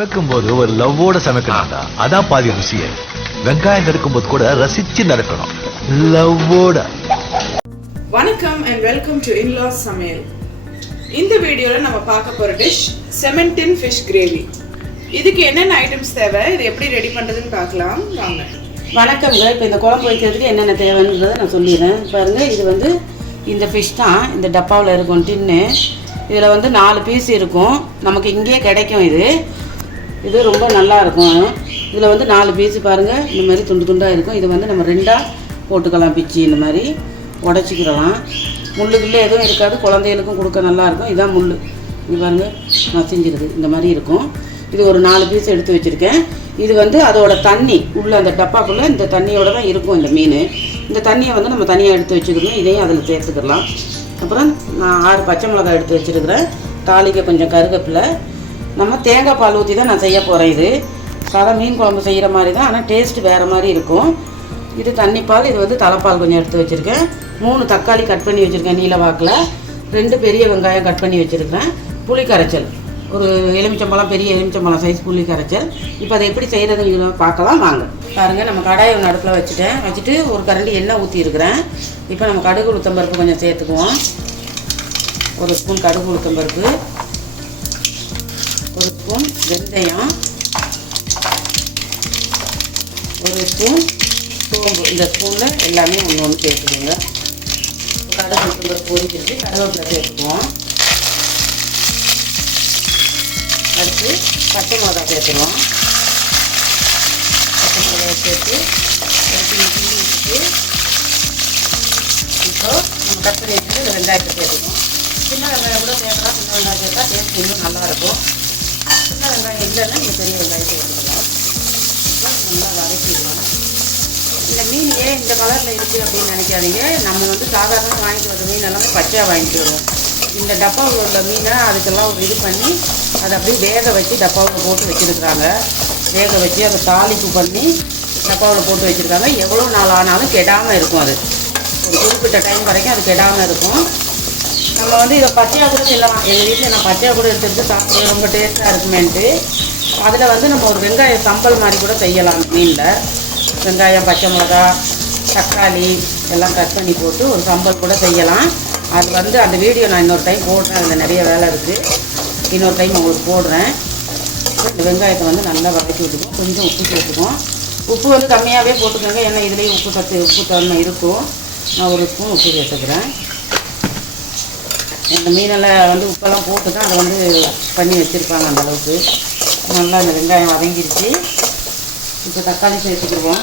சமைக்கும் போது ஒரு லவ்வோட சமைக்கணும்டா. அதான் பாதி ருசியே வெங்காயம் நறுக்கும் போது கூட ரசிச்சு நறுக்கணும். லவ்வோட. வணக்கம் அண்ட் வெல்கம் டு இன்லாஸ் சமையல். இந்த வீடியோவில் நம்ம பார்க்க போகிற டிஷ் செமெண்டின் ஃபிஷ் கிரேவி இதுக்கு என்னென்ன ஐட்டம்ஸ் தேவை? இது எப்படி ரெடி பண்ணுறதுன்னு பார்க்கலாம். வாங்க. வணக்கங்க இப்போ இந்த குழம்பு வைக்கிறதுக்கு என்னென்ன தேவைன்றதை நான் சொல்லிடுறேன். பாருங்கள் இது வந்து இந்த ஃபிஷ் தான். இந்த டப்பாவில் இருக்கும் டின்னு இதில் வந்து நாலு பீஸ் இருக்கும். நமக்கு இங்கேயே கிடைக்கும் இது. இது ரொம்ப நல்லா இருக்கும் இதில் வந்து நாலு பீஸு பாருங்கள் இந்த மாதிரி துண்டு துண்டாக இருக்கும். இது வந்து நம்ம ரெண்டாக போட்டுக்கலாம் பிச்சு. இந்த மாதிரி உடச்சிக்கிடலாம். முள்ளுக்குள்ளே எதுவும் இருக்காது. குழந்தைகளுக்கும் கொடுக்க நல்லாயிருக்கும். இதுதான் முள் இது பாருங்கள் நசிஞ்சிருது இந்த மாதிரி இருக்கும். இது ஒரு நாலு பீஸ் எடுத்து வச்சுருக்கேன். இது வந்து அதோட தண்ணி. உள்ளே அந்த டப்பாக்குள்ளே இந்த தண்ணியோட தான் இருக்கும் இந்த மீன். இந்த தண்ணியை வந்து நம்ம தனியாக எடுத்து வச்சுக்கணும். இதையும் அதில் சேர்த்துக்கலாம் அப்புறம் நான் ஆறு பச்சை மிளகாய் எடுத்து வச்சுருக்கிறேன். தாளிக்க கொஞ்சம் கருவேப்பிலை நம்ம தேங்காய் பால் ஊற்றி தான் நான் செய்ய போகிறேன் இது. சாதா மீன் குழம்பு செய்கிற மாதிரி தான் ஆனால் டேஸ்ட்டு வேறு மாதிரி இருக்கும். இது தண்ணி பால் இது வந்து தலைப்பால் கொஞ்சம் எடுத்து வச்சுருக்கேன். மூணு தக்காளி கட் பண்ணி வச்சுருக்கேன் நீலவாக்கில் ரெண்டு பெரிய வெங்காயம் கட் பண்ணி வச்சுருக்கேன். புளி கரைச்சல். ஒரு எலுமிச்சம்பழம் பெரிய எலுமிச்சம்பழம் சைஸ் புளி கரைச்சல். இப்போ அதை எப்படி செய்கிறதுன்னு பார்க்கலாம் வாங்க. பாருங்கள் நம்ம கடாயை ஒன்று அடுப்பில் வச்சுட்டேன். வச்சுட்டு ஒரு கரண்டி எண்ணெய் ஊற்றி இருக்கிறேன் இப்போ நம்ம கடுகு உளுத்தம்பருப்பு கொஞ்சம் சேர்த்துக்குவோம். ஒரு ஸ்பூன் கடுகு உளுத்தம்பருப்பு ஸ்பூன் வெந்தயம் ஒரு ஸ்பூன் சோம்பு. இந்த ஸ்பூனில் எல்லாமே ஒன்று ஒன்று சேர்த்துக்கோங்க. கடுகு உளுத்தம்பருப்பு பொரிச்சிட்டு கருவேப்பிலை சேர்த்துக்குவோம். அடுத்து பச்சை மிளகா சேர்த்துருவோம். பச்சை மிளகா சேர்த்து ஒரு கிண்டி இப்போ நம்ம கட் பண்ணி வச்சுட்டு வெங்காயத்தை சேர்த்துக்கணும். சின்ன வெங்காயம் கூட சேர்க்கலாம். சின்ன வெங்காயம் சேர்த்தா டேஸ்ட் இன்னும் நல்லாயிருக்கும் சின்ன வெங்காயம் இல்லைன்னா நீங்கள் பெரிய வெங்காயத்தை எடுத்துக்கலாம். நல்லா வதக்கிடலாம். இந்த மீன் ஏன் இந்த கலரில் இருக்குது அப்படின்னு நினைக்காதீங்க. நம்ம வந்து சாதாரணமாக வாங்கிட்டு வர மீன் எல்லாமே பச்சையாக வாங்கிட்டு வருவோம். இந்த டப்பாவில் உள்ள மீனை அதுக்கெல்லாம் ஒரு இது பண்ணி அதை அப்படியே வேக வச்சு டப்பாவில் போட்டு வச்சுருக்குறாங்க. வேக வச்சு அதை தாளிப்பு பண்ணி டப்பாவில் போட்டு வச்சுருக்காங்க. எவ்வளோ நாள் ஆனாலும் கெடாமல் இருக்கும் அது. ஒரு குறிப்பிட்ட டைம் வரைக்கும் அது கெடாமல் இருக்கும். நம்ம வந்து இதை பச்சையாக கூட செய்யலாம். எங்கள் வீட்டில் நான் பச்சையாக கூட எடுத்துட்டு சாப்பிடுவேன் ரொம்ப டேஸ்ட்டாக இருக்குமேன்ட்டு. அதில் வந்து நம்ம ஒரு வெங்காய சம்பல் மாதிரி கூட செய்யலாம் மீனில். வெங்காயம் பச்சை மிளகா தக்காளி எல்லாம் கட் பண்ணி போட்டு ஒரு சம்பல் கூட செய்யலாம். அது வந்து அந்த வீடியோ நான் இன்னொரு டைம் போடுறேன். அதில் நிறைய வேலை இருக்குது இன்னொரு டைம் உங்களுக்கு போடுறேன். இந்த வெங்காயத்தை வந்து நல்லா வதக்கி விட்டுக்கும் கொஞ்சம் உப்பு சேர்த்துக்கும் உப்பு வந்து கம்மியாகவே போட்டுக்கோங்க. ஏன்னா இதுலேயும் உப்பு சத்து உப்பு தன்மை இருக்கும். நான் ஒரு ஸ்பூன் உப்பு சேர்த்துக்கிறேன். இந்த மீனெல்லாம் வந்து உப்பெல்லாம் போட்டு தான் அதை வந்து பண்ணி வச்சுருப்பாங்க அந்த அளவுக்கு. நல்லா இந்த வெங்காயம் வதங்கிருச்சு. இப்போ தக்காளி சேர்த்துக்கிடுவோம்.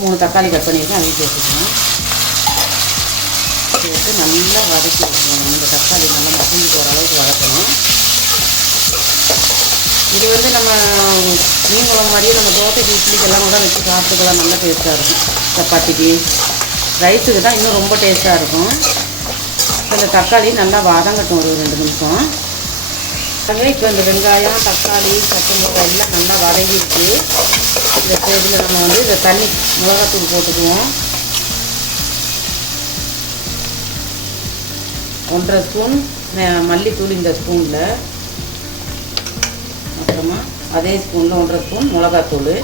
மூணு தக்காளி கட் பண்ணியிருக்கேன் அதையும் சேர்த்துக்குவோம் சேர்த்து நல்லா வதக்கி விட்டுருவோம் இந்த தக்காளி நல்லா மசிஞ்சு போகிற அளவுக்கு வதக்கணும். இது வந்து நம்ம மீன் குழம்பு மாதிரியே நம்ம தோசைக்கு இட்லிக்கெல்லாம் கூட வச்சு சாப்பிட்டுக்கலாம். நல்லா டேஸ்ட்டாக இருக்கும். சப்பாத்திக்கு. ரைஸுக்கு தான் இன்னும் ரொம்ப டேஸ்ட்டாக இருக்கும். இந்த தக்காளி நல்லா வதங்கட்டும் ஒரு ரெண்டு நிமிஷம். அதே இப்போ இந்த வெங்காயம் தக்காளி பச்சை மிளகாய் எல்லாம் நல்லா வதங்கிடுச்சு. இந்த ஸ்டேஜில் நம்ம வந்து இந்த தண்ணி மிளகாத்தூள் போட்டுக்குவோம். ஒன்றரை ஸ்பூன் மல்லித்தூள் இந்த ஸ்பூனில். அப்புறமா அதே ஸ்பூனில் ஒன்றரை ஸ்பூன் மிளகாத்தூள்.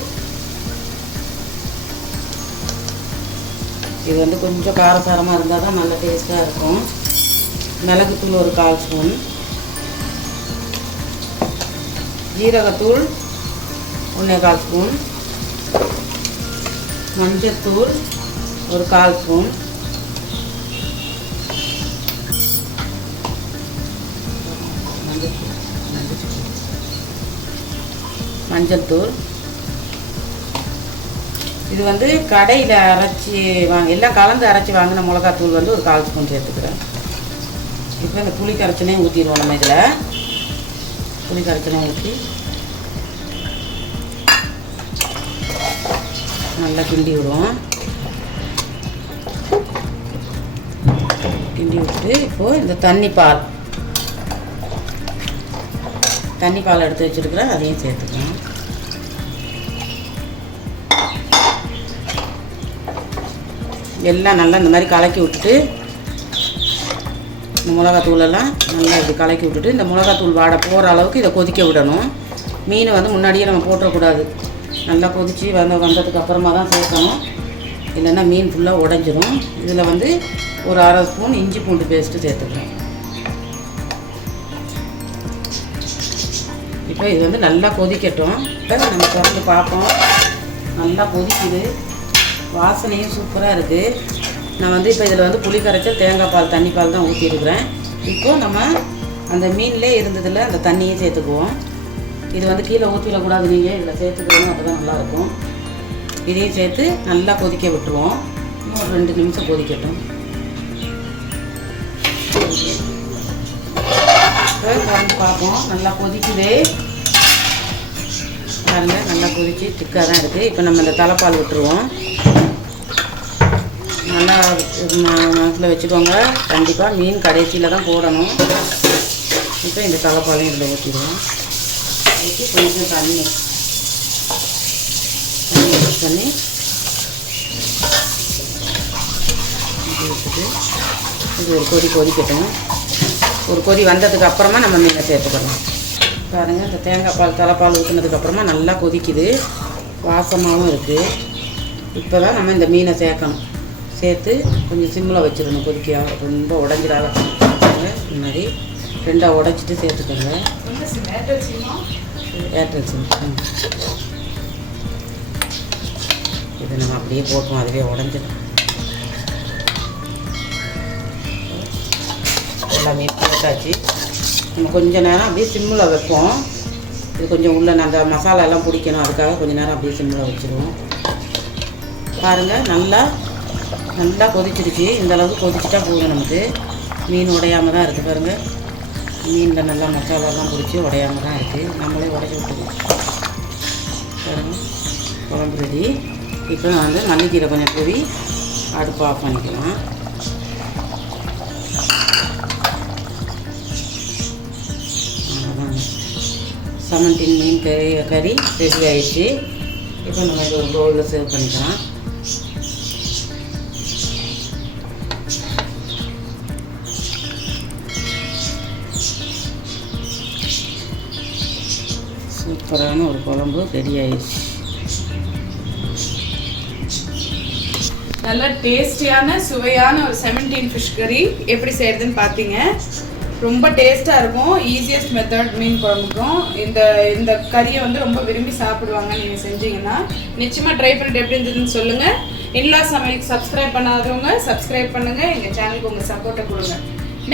இது வந்து கொஞ்சம் காரசாரமாக இருந்தால் தான் நல்ல டேஸ்ட்டாக இருக்கும். மிளகுத்தூள் ஒரு கால் ஸ்பூன். ஜீரகத்தூள் ஒன்றே கால் ஸ்பூன். மஞ்சத்தூள் ஒரு கால் ஸ்பூன். மஞ்சத்தூள். இது வந்து கடையில் அரைச்சி வாங்க எல்லாம் கலந்து அரைச்சி வாங்கின மிளகாத்தூள் வந்து ஒரு கால் ஸ்பூன் சேர்த்துக்கிறேன். இப்போ இந்த புளி கரைச்சலையும் ஊற்றிடுவோம் நம்ம இதில். புளி கரைச்சலையும் ஊற்றி நல்லா கிண்டி விடுவோம். கிண்டி விட்டு இப்போது இந்த தண்ணி பால். தண்ணி பால் எடுத்து வச்சுருக்குறேன் அதையும் சேர்த்துக்கலாம். எல்லாம் நல்லா இந்த மாதிரி கலக்கி விட்டுட்டு இந்த மிளகாத்தூளெல்லாம் நல்லா இப்படி கலக்கி விட்டுட்டு இந்த மிளகாத்தூள் வாட போகிற அளவுக்கு இதை கொதிக்க விடணும். மீன் வந்து முன்னாடியே நம்ம போட்டக்கூடாது நல்லா கொதித்து வந்த வந்ததுக்கு அப்புறமா தான் சேர்க்கணும். இல்லைன்னா மீன் ஃபுல்லாக உடஞ்சிரும். இதில் வந்து ஒரு அரை ஸ்பூன் இஞ்சி பூண்டு பேஸ்ட்டு சேர்த்துக்கிறேன் இப்போ இது வந்து நல்லா கொதிக்கட்டும். இப்போ நம்ம திறந்து பார்ப்போம். நல்லா கொதிக்குது. வாசனையும் சூப்பராக இருக்குது நான் வந்து இப்போ இதில் வந்து புளி கரைச்சல் தேங்காய் பால் தண்ணி பால் தான் ஊற்றிருக்கிறேன் இப்போ நம்ம அந்த மீன்லேயே இருந்ததில் அந்த தண்ணியும் சேர்த்துக்குவோம். இது வந்து கீழே ஊற்றிடக்கூடாது நீங்கள் இதில் சேர்த்துக்கிறோம் அப்போ தான் நல்லாயிருக்கும். இதையும் சேர்த்து நல்லா கொதிக்க விட்டுருவோம். இன்னும் ஒரு ரெண்டு நிமிஷம் கொதிக்கட்டும். பார்ப்போம். நல்லா கொதிக்குது. பாருங்க நல்லா கொதிச்சு திக்காக தான் இருக்குது இப்போ நம்ம இந்த தலைப்பால் விட்டுருவோம். நல்லா மனசில் வச்சுக்கோங்க. கண்டிப்பாக மீன் கடைசியில் தான் போடணும். இப்போ இந்த தலைப்பாலையும் இதில் ஊற்றிடுவோம் ஊற்றி கொஞ்சம் தண்ணி. தண்ணி மிக்ஸ் பண்ணி இது ஒரு கொதி கொதிக்கட்டும். ஒரு கொதி வந்ததுக்கு அப்புறமா நம்ம மீனை சேர்த்துக்கலாம். பாருங்கள் இந்த தேங்காய் பால் தலைப்பால் ஊற்றினதுக்கப்புறமா நல்லா கொதிக்குது. வாசமாகவும் இருக்குது இப்போ தான் நம்ம இந்த மீனை சேர்க்கணும். சேர்த்து கொஞ்சம் சிம்மில் வச்சிடணும் கொதிக்க. ரொம்ப உடஞ்சிடாத இந்த மாதிரி ரெண்டாக உடைச்சிட்டு சேர்த்துக்கோங்க. Airtel sim. ம். இதை நம்ம அப்படியே போட்டோம் அதுவே உடஞ்சிடும். எல்லாமே போட்டாச்சு. நம்ம கொஞ்சம் நேரம் அப்படியே சிம்மில் வைப்போம். இது கொஞ்சம் உள்ள அந்த மசாலாலாம் பிடிக்கணும் அதுக்காக கொஞ்ச நேரம் அப்படியே சிம்மில் வச்சுருவோம். பாருங்கள் நல்லா நல்லா கொதிச்சிருச்சு இந்த அளவுக்கு கொதிச்சிட்டா போதும் நமக்கு. மீன் உடையாம தான் இருக்குது பாருங்கள் மீனில் நல்லா மசாலாலாம் பிடிச்சி உடையாம தான் இருக்குது நம்மளே உடச்சி விட்டுருவோம். பாருங்கள் குழம்பு ரெடி இப்போ நான் வந்து மல்லிக்கீரை கொஞ்சம் தூவி அடுப்பு ஆஃப் பண்ணிக்கலாம். செவன்டீன் மீன் கறி கறி ரெடி ஆகிடுச்சு இப்போ நம்ம இது ஒரு பவுலில் சேவ் பண்ணிக்கலாம். சூப்பரான ஒரு குழம்பு ரெடி ஆயிடுச்சு. நல்ல டேஸ்டியான சுவையான ஒரு செவன்டீன் ஃபிஷ் கறி எப்படி செய்யறதுன்னு பார்த்தீங்க ரொம்ப டேஸ்ட்டாக இருக்கும். ஈஸியஸ்ட் மெத்தட் மீன் குழம்புக்கும். இந்த இந்த கறியை வந்து ரொம்ப விரும்பி சாப்பிடுவாங்க நீங்கள் செஞ்சீங்கன்னா. நிச்சயமாக ட்ரை பண்ணிட்டு எப்படி இருந்ததுன்னு சொல்லுங்கள் இன்லா சமையலுக்கு சப்ஸ்கிரைப் பண்ணாதவங்க சப்ஸ்கிரைப் பண்ணுங்கள் எங்கள் சேனலுக்கு உங்கள் சப்போர்ட்டை கொடுங்க.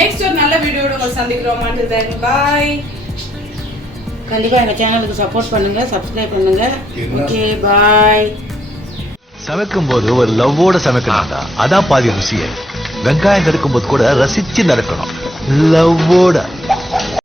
நெக்ஸ்ட் ஒரு நல்ல வீடியோட உங்களை சந்திக்கிறோமான்னு தென் பாய் கண்டிப்பாக எங்கள் சேனலுக்கு சப்போர்ட் பண்ணுங்கள் சப்ஸ்கிரைப் பண்ணுங்கள் ஓகே பாய் சமைக்கும் போது ஒரு லவ்வோட சமைக்கணும்டா. அதான் பாதி ருசியே. வெங்காயம் நறுக்கும் போது கூட ரசிச்சு நறுக்கணும். லவ்வோட.